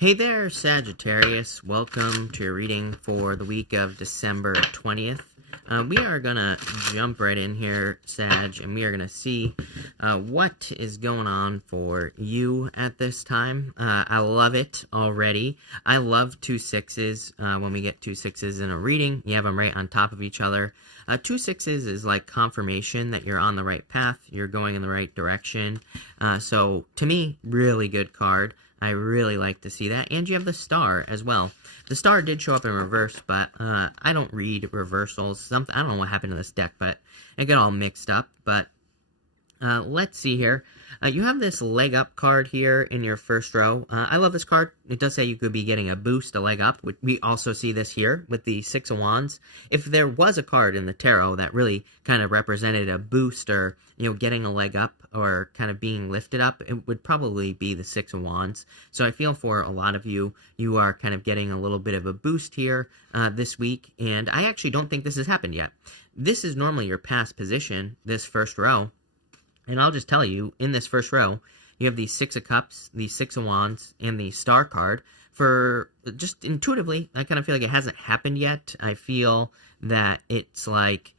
Hey there, Sagittarius. Welcome to your reading for the week of December 20th. We are going to jump right in here, Sag, and we are going to see what is going on for you at this time. I love it already. I love 2 6s. When we get 2 6s in a reading, you have them right on top of each other. 2 6s is like confirmation that you're on the right path, you're going in the right direction. So, to me, really good card. I really like to see that. And you have the star as well. The star did show up in reverse, but I don't read reversals. I don't know what happened to this deck, but it got all mixed up. But let's see here. You have this leg up card here in your first row. I love this card. It does say you could be getting a boost, a leg up. We also see this here with the Six of Wands. If there was a card in the tarot that really kind of represented a boost or, getting a leg up or kind of being lifted up, it would probably be the Six of Wands. So I feel for a lot of you, you are kind of getting a little bit of a boost here this week. And I actually don't think this has happened yet. This is normally your past position, this first row. And I'll just tell you, in this first row, you have the Six of Cups, the Six of Wands, and the Star card. For just intuitively, I kind of feel like it hasn't happened yet. I feel that it's like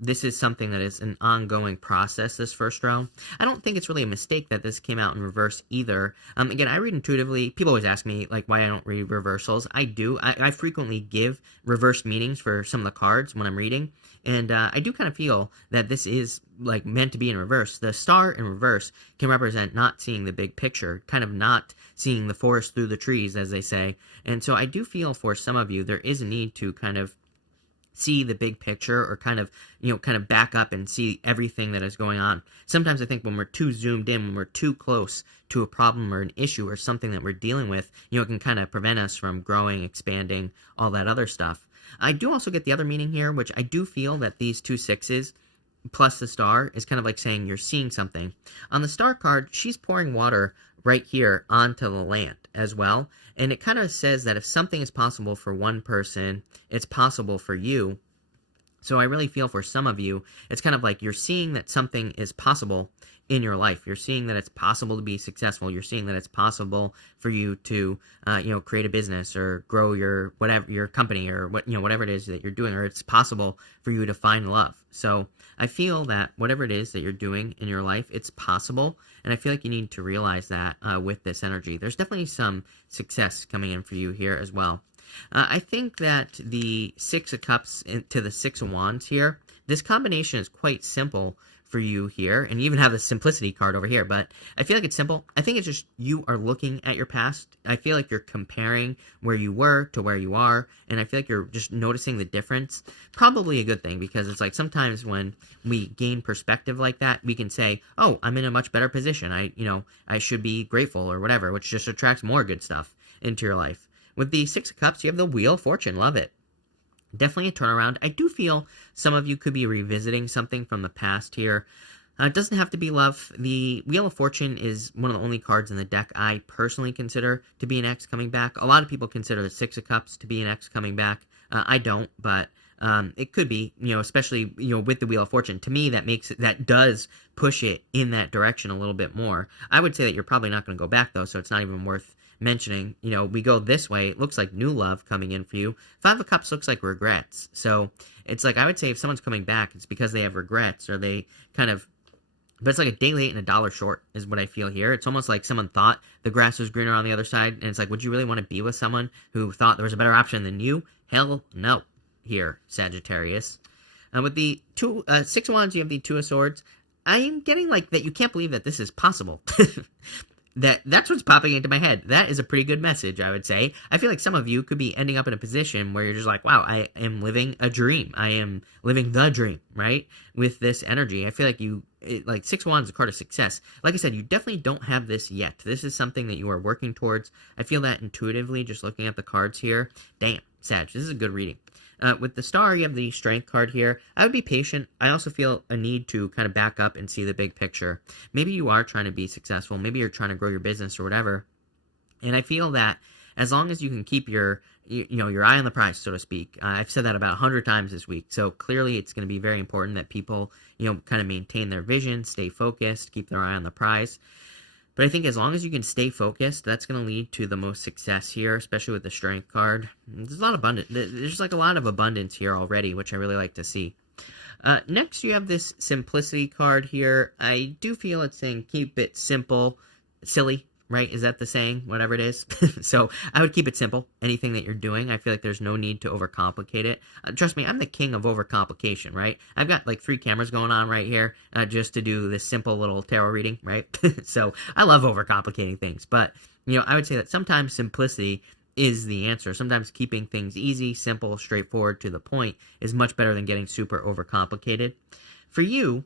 this is something that is an ongoing process, this first row. I don't think it's really a mistake that this came out in reverse either. Again, I read intuitively. People always ask me, like, why I don't read reversals. I do. I frequently give reverse meanings for some of the cards when I'm reading. And I do kind of feel that this is, like, meant to be in reverse. The star in reverse can represent not seeing the big picture, kind of not seeing the forest through the trees, as they say. And so I do feel for some of you, there is a need to kind of see the big picture or kind of back up and see everything that is going on. Sometimes I think when we're too zoomed in, when we're too close to a problem or an issue or something that we're dealing with, it can kind of prevent us from growing, expanding, all that other stuff. I do also get the other meaning here, which I do feel that these 2 6s plus the star is kind of like saying you're seeing something. On the star card, she's pouring water right here onto the land as well. And it kind of says that if something is possible for one person, it's possible for you. So I really feel for some of you, it's kind of like you're seeing that something is possible in your life. You're seeing that it's possible to be successful. You're seeing that it's possible for you to, create a business or grow your company or whatever it is that you're doing, or it's possible for you to find love. So I feel that whatever it is that you're doing in your life, it's possible. And I feel like you need to realize that with this energy. There's definitely some success coming in for you here as well. I think that the Six of Cups to the Six of Wands here, this combination is quite simple for you here, and you even have the Simplicity card over here, but I feel like it's simple. I think it's just you are looking at your past. I feel like you're comparing where you were to where you are, and I feel like you're just noticing the difference. Probably a good thing, because it's like sometimes when we gain perspective like that, we can say, oh, I'm in a much better position. I should be grateful or whatever, which just attracts more good stuff into your life. With the Six of Cups, you have the Wheel of Fortune. Love it. Definitely a turnaround. I do feel some of you could be revisiting something from the past here. It doesn't have to be love. The Wheel of Fortune is one of the only cards in the deck I personally consider to be an ex coming back. A lot of people consider the Six of Cups to be an ex coming back. I don't, but it could be, especially, with the Wheel of Fortune. To me, that does push it in that direction a little bit more. I would say that you're probably not going to go back, though, so it's not even worth mentioning. We go this way, it looks like new love coming in for you. Five of Cups looks like regrets. So it's like, I would say if someone's coming back, it's because they have regrets, or they kind of, but it's like a day late and a dollar short is what I feel here. It's almost like someone thought the grass was greener on the other side, and it's like, would you really want to be with someone who thought there was a better option than you? Hell no, here, Sagittarius. With the Six of Wands, you have the Two of Swords. I am getting like that you can't believe that this is possible. That's what's popping into my head. That is a pretty good message, I would say. I feel like some of you could be ending up in a position where you're just like, wow, I am living a dream. I am living the dream, right? With this energy. I feel like Six of Wands is a card of success. Like I said, you definitely don't have this yet. This is something that you are working towards. I feel that intuitively just looking at the cards here. Damn, Sag, this is a good reading. With the star, you have the strength card here. I would be patient. I also feel a need to kind of back up and see the big picture. Maybe you are trying to be successful. Maybe you're trying to grow your business or whatever. And I feel that as long as you can keep your eye on the prize, so to speak. I've said that about 100 times this week. So clearly it's going to be very important that people, kind of maintain their vision, stay focused, keep their eye on the prize. But I think as long as you can stay focused, that's going to lead to the most success here, especially with the Strength card. There's a lot of abundance. There's like a lot of abundance here already, which I really like to see. Next, you have this Simplicity card here. I do feel it's saying keep it simple, silly, right? Is that the saying? Whatever it is. So I would keep it simple. Anything that you're doing, I feel like there's no need to overcomplicate it. Trust me, I'm the king of overcomplication, right? I've got like 3 cameras going on right here just to do this simple little tarot reading, right? So I love overcomplicating things. But, I would say that sometimes simplicity is the answer. Sometimes keeping things easy, simple, straightforward, to the point is much better than getting super overcomplicated. For you,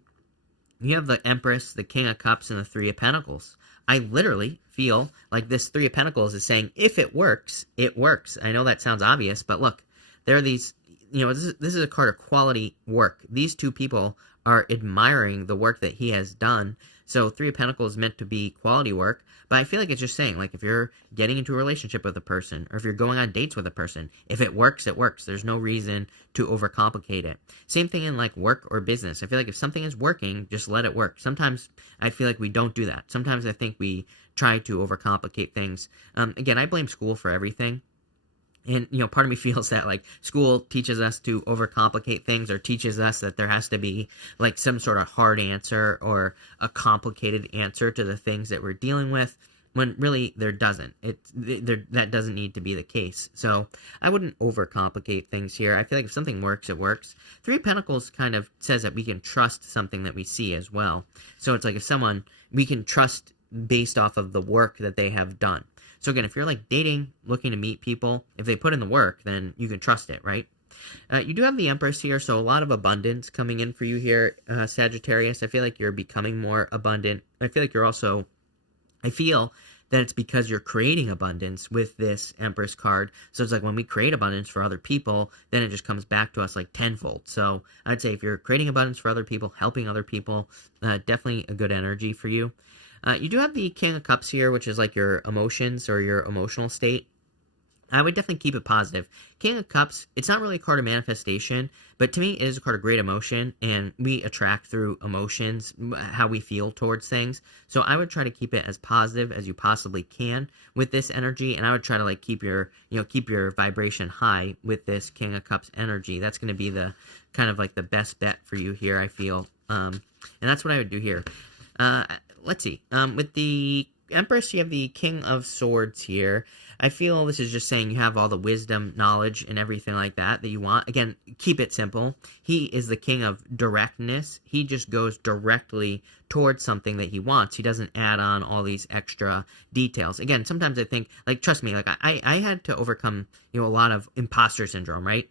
you have the Empress, the King of Cups, and the 3 of Pentacles. I literally feel like this 3 of Pentacles is saying, if it works, it works. I know that sounds obvious, but look, there are these, this is a card of quality work. These 2 people are admiring the work that he has done. So 3 of Pentacles is meant to be quality work, but I feel like it's just saying, like, if you're getting into a relationship with a person, or if you're going on dates with a person, if it works, it works. There's no reason to overcomplicate it. Same thing in, like, work or business. I feel like if something is working, just let it work. Sometimes I feel like we don't do that. Sometimes I think we try to overcomplicate things. Again, I blame school for everything. And, part of me feels that, like, school teaches us to overcomplicate things, or teaches us that there has to be, like, some sort of hard answer or a complicated answer to the things that we're dealing with, when really there doesn't. That doesn't need to be the case. So I wouldn't overcomplicate things here. I feel like if something works, it works. 3 of Pentacles kind of says that we can trust something that we see as well. So it's like if we can trust based off of the work that they have done. So again, if you're like dating, looking to meet people, if they put in the work, then you can trust it, right? You do have the Empress here, so a lot of abundance coming in for you here, Sagittarius. I feel like you're becoming more abundant. I feel that it's because you're creating abundance with this Empress card. So it's like when we create abundance for other people, then it just comes back to us like tenfold. So I'd say if you're creating abundance for other people, helping other people, definitely a good energy for you. You do have the King of Cups here, which is like your emotions or your emotional state. I would definitely keep it positive. King of Cups, it's not really a card of manifestation, but to me it is a card of great emotion, and we attract through emotions how we feel towards things. So I would try to keep it as positive as you possibly can with this energy, and I would try to like keep your vibration high with this King of Cups energy. That's going to be the kind of like the best bet for you here, I feel. And that's what I would do here. Let's see. With the Empress, you have the King of Swords here. I feel this is just saying you have all the wisdom, knowledge, and everything like that you want. Again, keep it simple. He is the king of directness. He just goes directly towards something that he wants. He doesn't add on all these extra details. Again, sometimes I think, like, trust me, like, I had to overcome, a lot of imposter syndrome, right?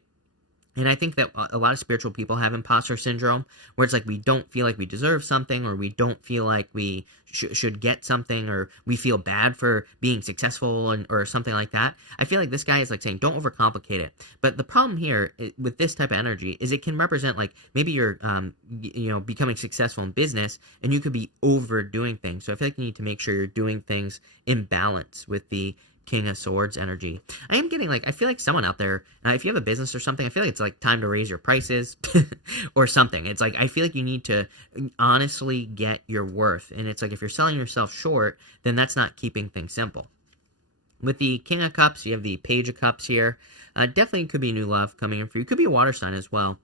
And I think that a lot of spiritual people have imposter syndrome, where it's like we don't feel like we deserve something, or we don't feel like we should get something, or we feel bad for being successful, or something like that. I feel like this guy is like saying, don't overcomplicate it. But the problem here with this type of energy is it can represent like maybe you're, becoming successful in business, and you could be overdoing things. So I feel like you need to make sure you're doing things in balance with the King of Swords energy. I am getting I feel like someone out there, if you have a business or something, I feel like it's like time to raise your prices or something. It's like, I feel like you need to honestly get your worth. And it's like, if you're selling yourself short, then that's not keeping things simple. With the King of Cups, you have the Page of Cups here. Definitely could be new love coming in for you. Could be a water sign as well.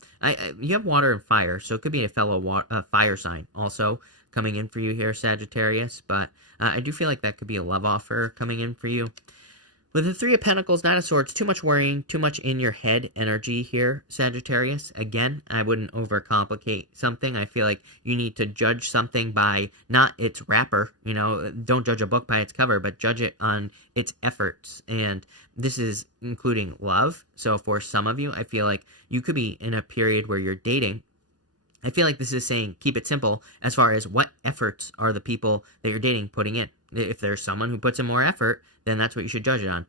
You have water and fire, so it could be a fellow fire sign also coming in for you here, Sagittarius. But I do feel like that could be a love offer coming in for you. With the 3 of Pentacles, Knight of Swords, too much worrying, too much in your head energy here, Sagittarius. Again, I wouldn't overcomplicate something. I feel like you need to judge something by not its wrapper. Don't judge a book by its cover, but judge it on its efforts. And this is including love. So for some of you, I feel like you could be in a period where you're dating. I feel like this is saying keep it simple as far as what efforts are the people that you're dating putting in. If there's someone who puts in more effort, then that's what you should judge it on.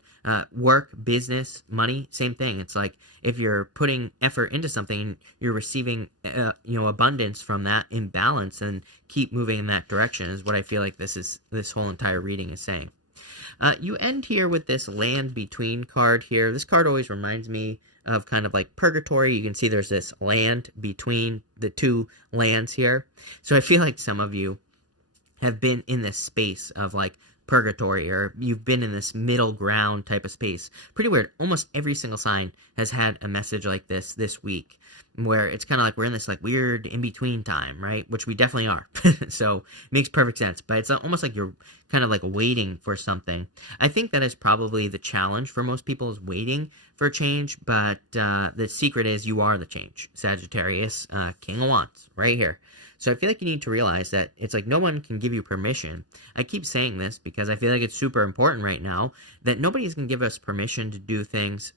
Work, business, money, same thing. It's like if you're putting effort into something, you're receiving abundance from that in balance, and keep moving in that direction is what I feel like this whole entire reading is saying. You end here with this Land Between card here. This card always reminds me of kind of like purgatory. You can see there's this land between the two lands here. So I feel like some of you have been in this space of like purgatory, or you've been in this middle ground type of space. Pretty weird. Almost every single sign has had a message like this week, where it's kind of like we're in this like weird in-between time, right? Which we definitely are. So it makes perfect sense, but it's almost like you're kind of like waiting for something. I think that is probably the challenge for most people, is waiting for change, but the secret is you are the change. Sagittarius, King of Wands, right here. So I feel like you need to realize that it's like no one can give you permission. I keep saying this because I feel like it's super important right now that nobody's going to give us permission to do things.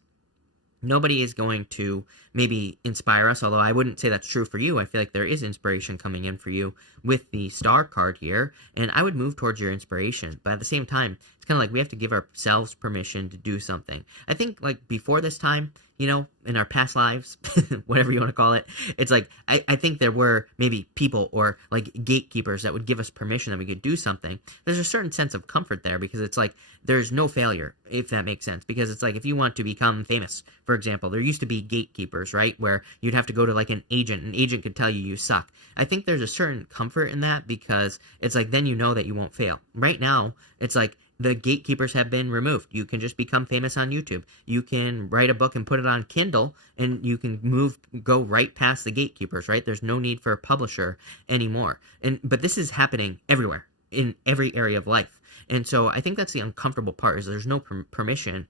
Nobody is going to maybe inspire us, although I wouldn't say that's true for you. I feel like there is inspiration coming in for you with the star card here, and I would move towards your inspiration. But at the same time, it's kind of like we have to give ourselves permission to do something. I think like before this time, you know, in our past lives, whatever you want to call it, it's like I think there were maybe people or like gatekeepers that would give us permission that we could do something. There's a certain sense of comfort there because it's like there's no failure, if that makes sense. Because it's like if you want to become famous, for example, there used to be gatekeepers, right, where you'd have to go to like an agent could tell you suck. I think there's a certain comfort in that because it's like then you know that you won't fail. Right now, it's like the gatekeepers have been removed. You can just become famous on YouTube. You can write a book and put it on Kindle, and you can go right past the gatekeepers, right? There's no need for a publisher anymore. But this is happening everywhere, in every area of life. And so I think that's the uncomfortable part, is there's no permission.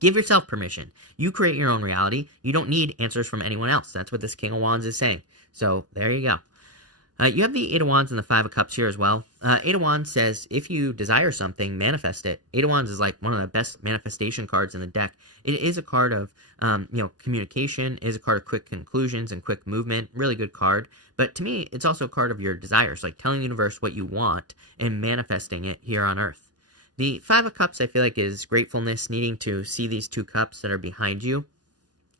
Give yourself permission. You create your own reality. You don't need answers from anyone else. That's what this King of Wands is saying. So there you go. You have the Eight of Wands and the Five of Cups here as well. Eight of Wands says, if you desire something, manifest it. Eight of Wands is like one of the best manifestation cards in the deck. It is a card of, communication. It is a card of quick conclusions and quick movement. Really good card. But to me, it's also a card of your desires, like telling the universe what you want and manifesting it here on Earth. The Five of Cups, I feel like, is gratefulness, needing to see these two cups that are behind you.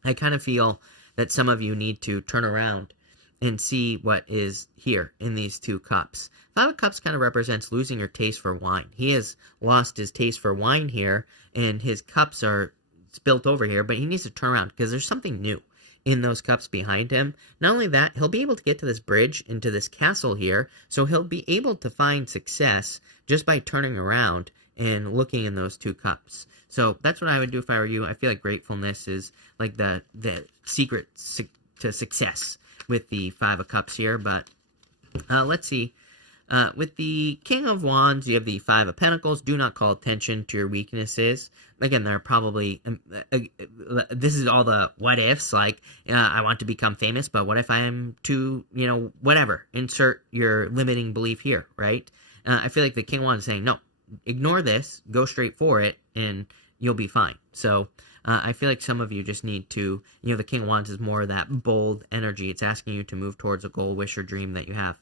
I kind of feel that some of you need to turn around and see what is here in these two cups. Five of Cups kind of represents losing your taste for wine. He has lost his taste for wine here, and his cups are spilt over here, but he needs to turn around because there's something new in those cups behind him. Not only that, he'll be able to get to this bridge into this castle here, so he'll be able to find success just by turning around and looking in those two cups. So that's what I would do if I were you. I feel like gratefulness is like the secret to success with the Five of Cups here, but let's see. With the King of Wands, you have the Five of Pentacles. Do not call attention to your weaknesses. Again, they're probably, this is all the what ifs, like, I want to become famous, but what if I am too, whatever. Insert your limiting belief here, right? I feel like the King of Wands is saying, no, ignore this, go straight for it, and you'll be fine. So I feel like some of you just need to, the King of Wands is more of that bold energy. It's asking you to move towards a goal, wish, or dream that you have.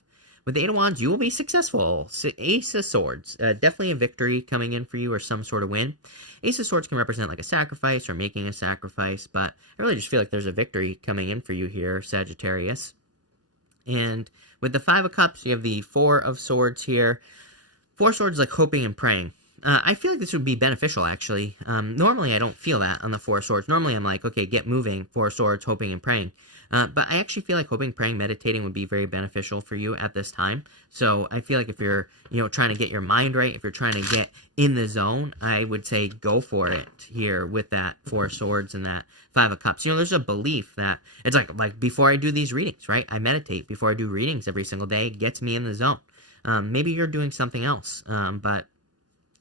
With the Eight of Wands, you will be successful. Ace of Swords, definitely a victory coming in for you, or some sort of win. Ace of Swords can represent like a sacrifice or making a sacrifice, but I really just feel like there's a victory coming in for you here, Sagittarius. And with the Five of Cups, you have the Four of Swords here. Four of Swords, like hoping and praying. I feel like this would be beneficial, actually. Normally, I don't feel that on the Four of Swords. Normally, I'm like, okay, get moving, Four of Swords, hoping and praying. But I actually feel like hoping, praying, meditating would be very beneficial for you at this time. So I feel like if you're, trying to get your mind right, if you're trying to get in the zone, I would say go for it here with that Four of Swords and that Five of Cups. There's a belief that it's like before I do these readings, right? I meditate before I do readings every single day. It gets me in the zone. Maybe you're doing something else, but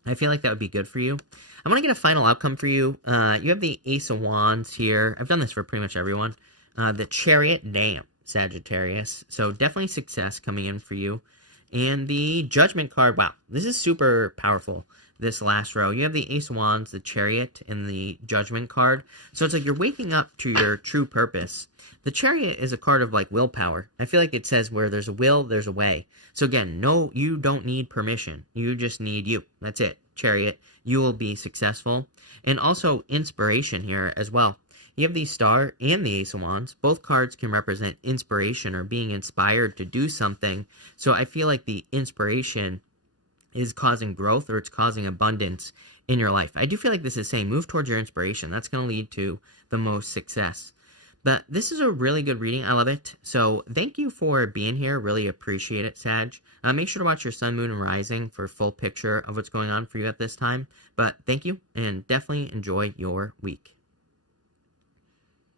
I feel like that would be good for you. I want to get a final outcome for you. You have the Ace of Wands here. I've done this for pretty much everyone. The Chariot, damn, Sagittarius. So definitely success coming in for you. And the Judgment card, wow, this is super powerful, this last row. You have the Ace of Wands, the Chariot, and the Judgment card. So it's like you're waking up to your true purpose. The Chariot is a card of like willpower. I feel like it says where there's a will, there's a way. So again, no, you don't need permission. You just need you. That's it. Chariot, you will be successful. And also inspiration here as well. You have the Star and the Ace of Wands. Both cards can represent inspiration or being inspired to do something. So I feel like the inspiration is causing growth, or it's causing abundance in your life. I do feel like this is saying move towards your inspiration. That's going to lead to the most success. But this is a really good reading. I love it. So thank you for being here. Really appreciate it, Sag. Make sure to watch your sun, moon, and rising for a full picture of what's going on for you at this time. But thank you, and definitely enjoy your week.